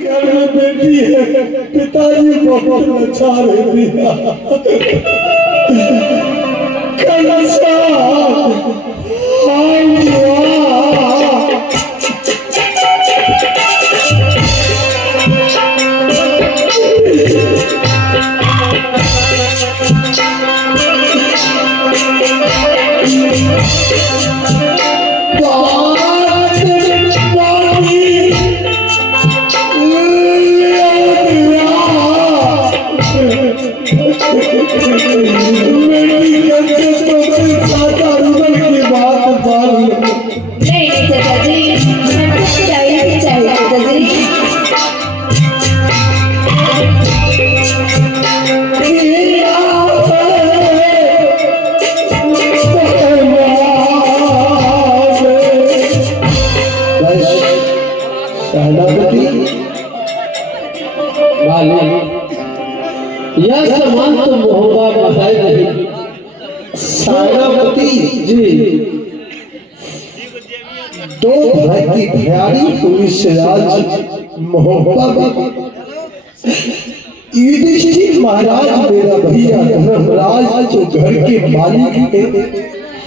घर में बेटी है, पिताजी बहुत लाचार है। कंसा हाय यह सामान तो मोहब्बत है नहीं सायरापति जी। दो भाई की भयारी हुई से आज मोहब्बत युधिष्ठिर महाराज मेरा भैया धर्मराज जो घर के मालिक थे।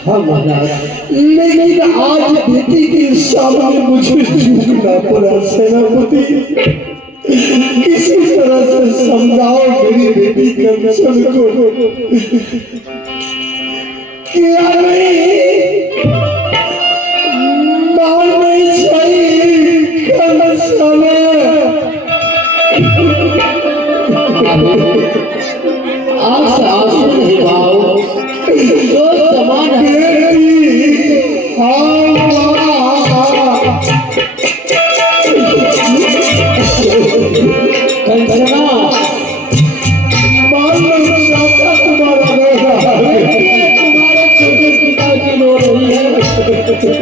हाँ महाराज, लेकिन आज बेटी के सामने मुझे झुकना पड़ा। सेनापति किसी तरह से समझाओ मेरी बेटी कंचन को क्या नहीं मारनी चाहिए कंचन। आस आंसू नहीं भाव जो समान है। कंचना मान लो चाचा तुम्हारा तुम्हारे छोटे पिता की रो रही है।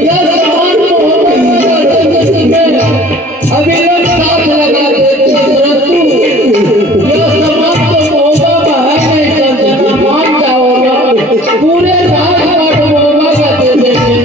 यह सामान अभी लोग साथ लगा देते परंतु यह सामान तो मोहब्बत है नहीं। कंचना मान जाओगा, पूरे राजपाट मोहब्बत का दे देंगे।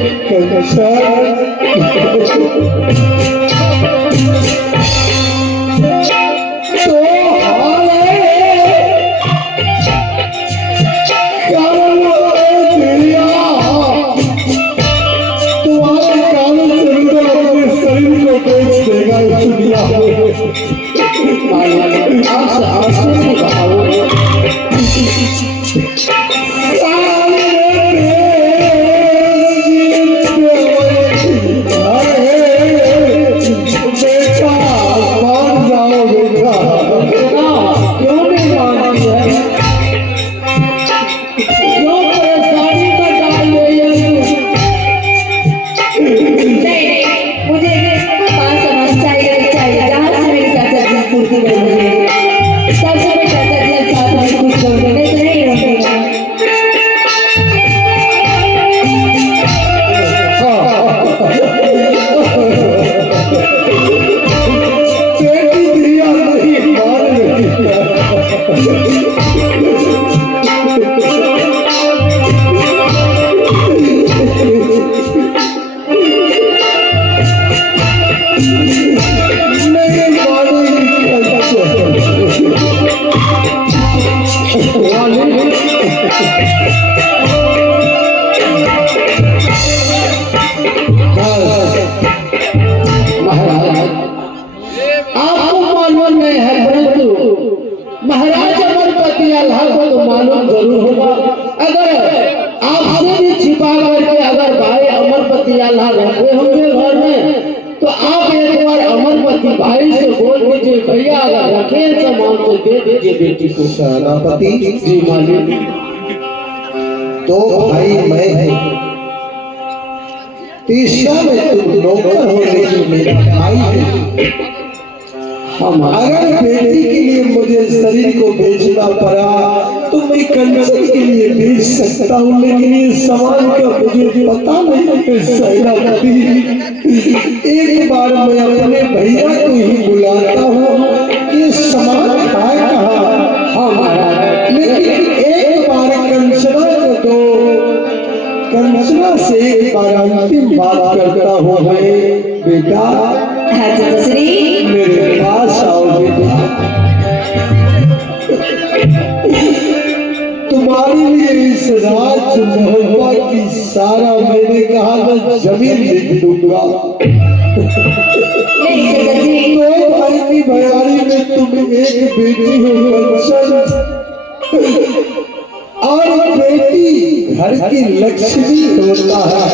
महाराज अमरपति अल्लाह को तो मालूम जरूर होगा। अगर आपसे भी छिपा करके अगर भाई अमरपति अल्लाह रखे होंगे घर में तो आप एक बार अमरपति भाई से बोल दीजिए भैया अगर रखे सामान तो दे दीजिए बेटी को। सेनापति जी मालिक। दो भाई मैं हूँ, तीसरा में तुम नौकर हो लेकिन मेरा भाई है। अगर बेटी के लिए मुझे शरीर को बेचना पड़ा तो मैं कंचन के लिए बेच सकता हूँ, लेकिन ये सामान का मुझे पता नहीं है। सेनापति एक बार मैं अपने भैया को ही बुलाता हूँ कि सामान है कहाँ। हाँ महाराज, लेकिन एक बार कंचना को तो कंचना से एक बार अंतिम बात करता हूँ। मैं बेटा हाँ चाचा श्री, मेरे पास राज मोहब्बत की सारा मैंने कहा मैं जमीन लिख दूंगा। नहीं चाचा जी, दो भाई की भैयारी में तुम एक बेटी हो कंचन, और बेटी घर की लक्ष्मी होता है।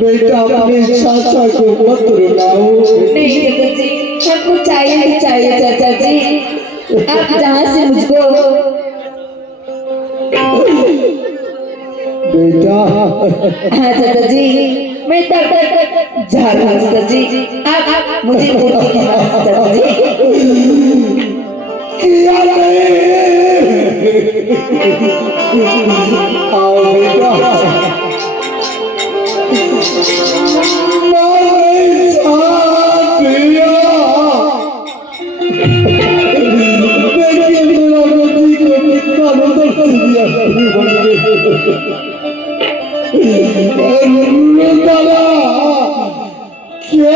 बेटा अपने चाचा को मत रुलाओ। नहीं चाचा जी, हमको चाहिए ही चाहिए चाचा जी। आप जहाँ से मुझको बेटा हाँ चाचा जी, मैं तब तक जा रहा हूँ चाचा जी। आप मुझे देखने के बाद चाचा जी। किया नहीं। आओ बेटा, मारे साथ दिया। देखिए मेरा बेटी को कितना बदल दिया। रुदला के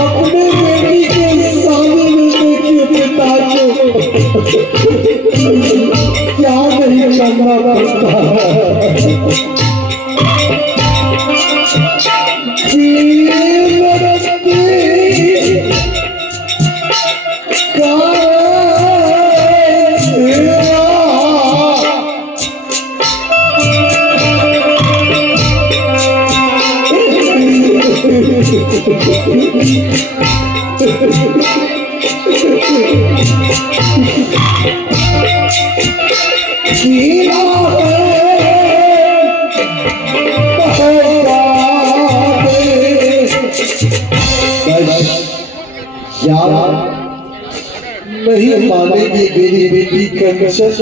अपने बेटी के सामने में देखिए पिता को क्या नहीं करना पड़ता है। नहीं मानेगी मेरी बेटी कंचन,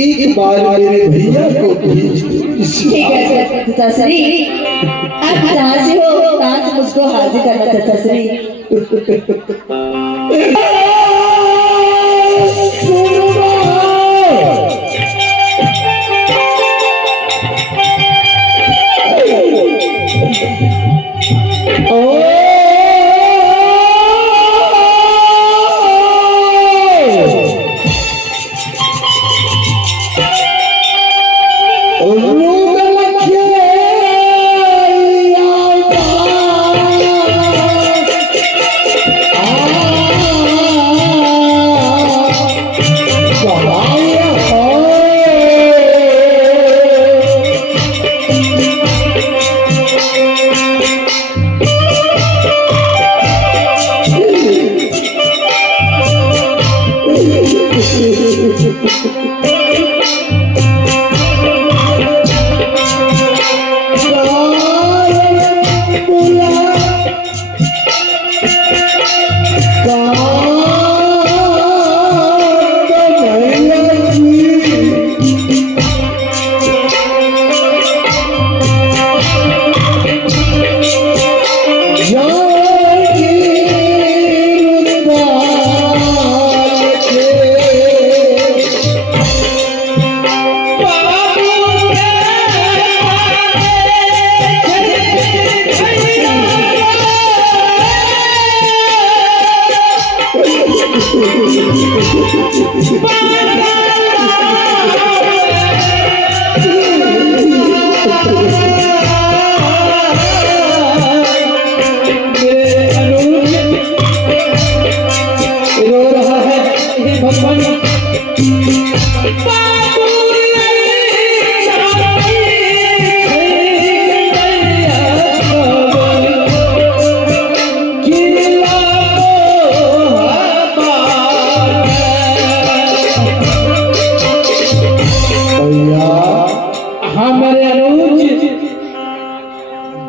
एक बार मेरे भैया को भेज दो। ठीक है चाचा श्री, आप जहाँ से हो वहाँ से मुझको हाजिर करना चाचा श्री।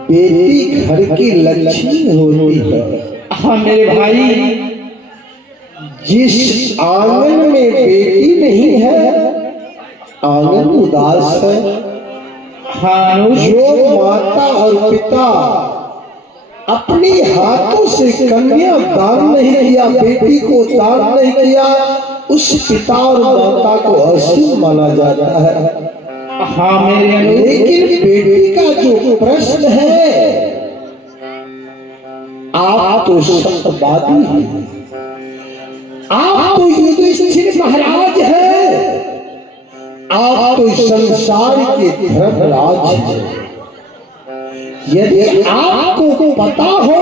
बेटी घर की लक्ष्मी होती है। हाँ मेरे भाई, जिस आंगन में बेटी नहीं है आंगन उदास है। हाँ जो माता और पिता अपने हाथों से कन्या दान नहीं किया, बेटी को दान नहीं किया, उस पिता और माता को अशुभ माना जाता है। हाँ मेरे अनुज। लेकिन बेटी का जो प्रश्न है, आप तो सत्यवादी हैं, आप तो युधिष्ठिर महाराज हैं, आप तो संसार के धर्मराज हैं। यदि आपको पता हो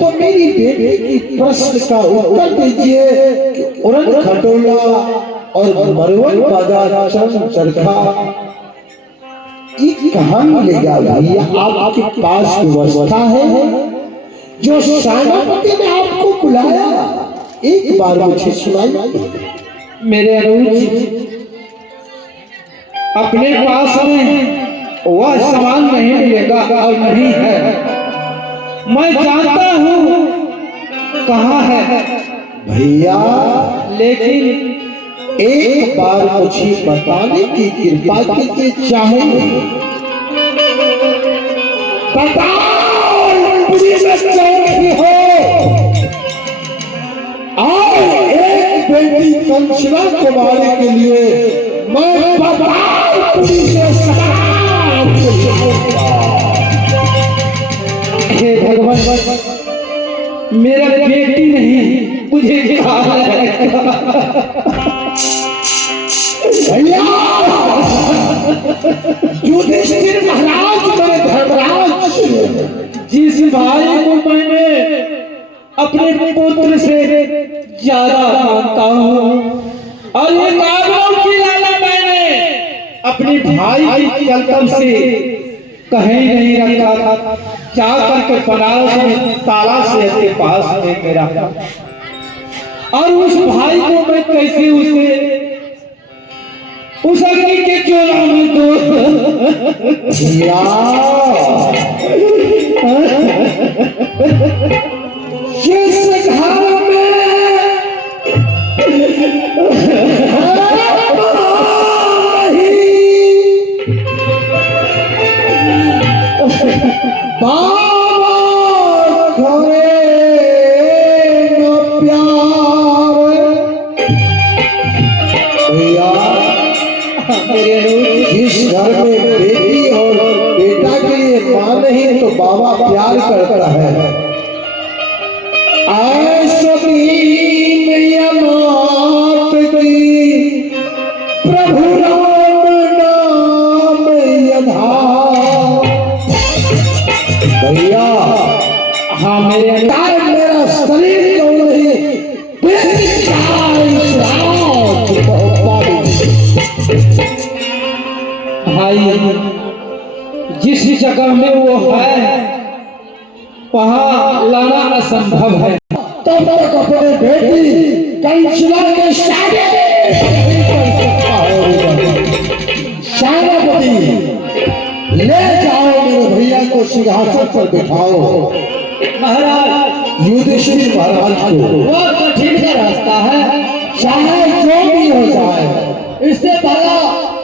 तो मेरी बेटी की प्रश्न का उत्तर दीजिए कि उड़न खटोला और मरवन बाजार चरण चरखा ये कहाँ मिलेगा भैया? आपके पास व्यवस्था है? जो सेनापति ने आपको बुलाया, एक बार मुझे सुनाइए। मेरे अनुज, अपने पास में वह सामान नहीं मिलेगा और नहीं है। मैं जानता हूँ कहाँ है भैया, लेकिन एक बार मुझे बताने की कृपा कीजिए। चाहे बताओ हो और एक बेटी कंचना को मारने के लिए मैं बताऊं हे भगवान, मेरा बेटी नहीं मुझे भैया, युधिष्ठिर महाराज मेरे धर्मराज, जिस भाई को मैंने अपने पुत्र से ज्यादा मानता हूँ और ये कानून की लाला मैंने अपने भाई की जलकम से कहीं नहीं रखा था। जा करके बनारस में ताला से के पास है मेरा, और उस भाई को मैं कैसे उस अग्नि के चोला में दो जिस घर बाबा करे न प्यार, भैया जिस घर में बेटी और बेटा के लिए मां नहीं तो बाबा प्यार करता है, ऐसा दीन यमात की प्रभु राम नाम यधार। भैया, हाँ मेरे मेरा शरीर क्यों नहीं भाई, जिस जगह में वो है वहाँ लाना असंभव है। तब तक अपने बेटी कंचना के सेनापति ले जाओ, मेरे भैया को सिंहासन पर बिठाओ। महाराज, युधिष्ठिर महाराज को वो कठिन का रास्ता है, चाहे जो भी हो जाए, इससे भला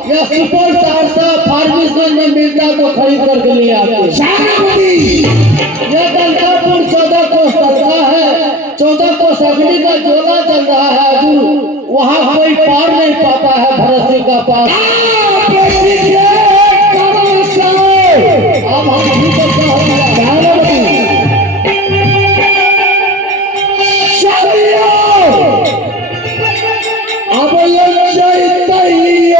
या सुपर सहरसा फार्मेसी में मिलता तो खरीद करके ले आते। सेनापति यह दलकापुर 14 कोस तलका है, 14 कोस अग्नि का जोला चल रहा है। अजू वहाँ कोई पार नहीं पाता है भरत सिंह का पास। अब हम नहीं करता अब ये चैतन्य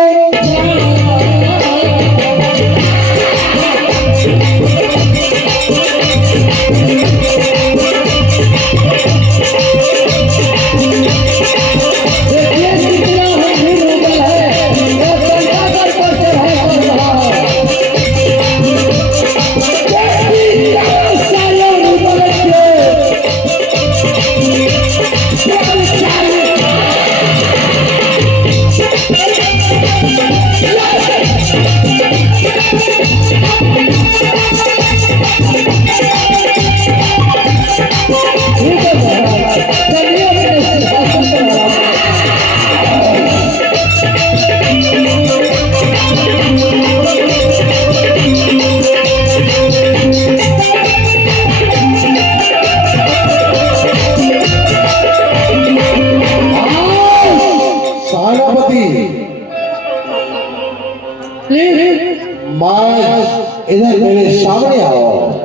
प्लीज माज इधर मेरे सामने आओ।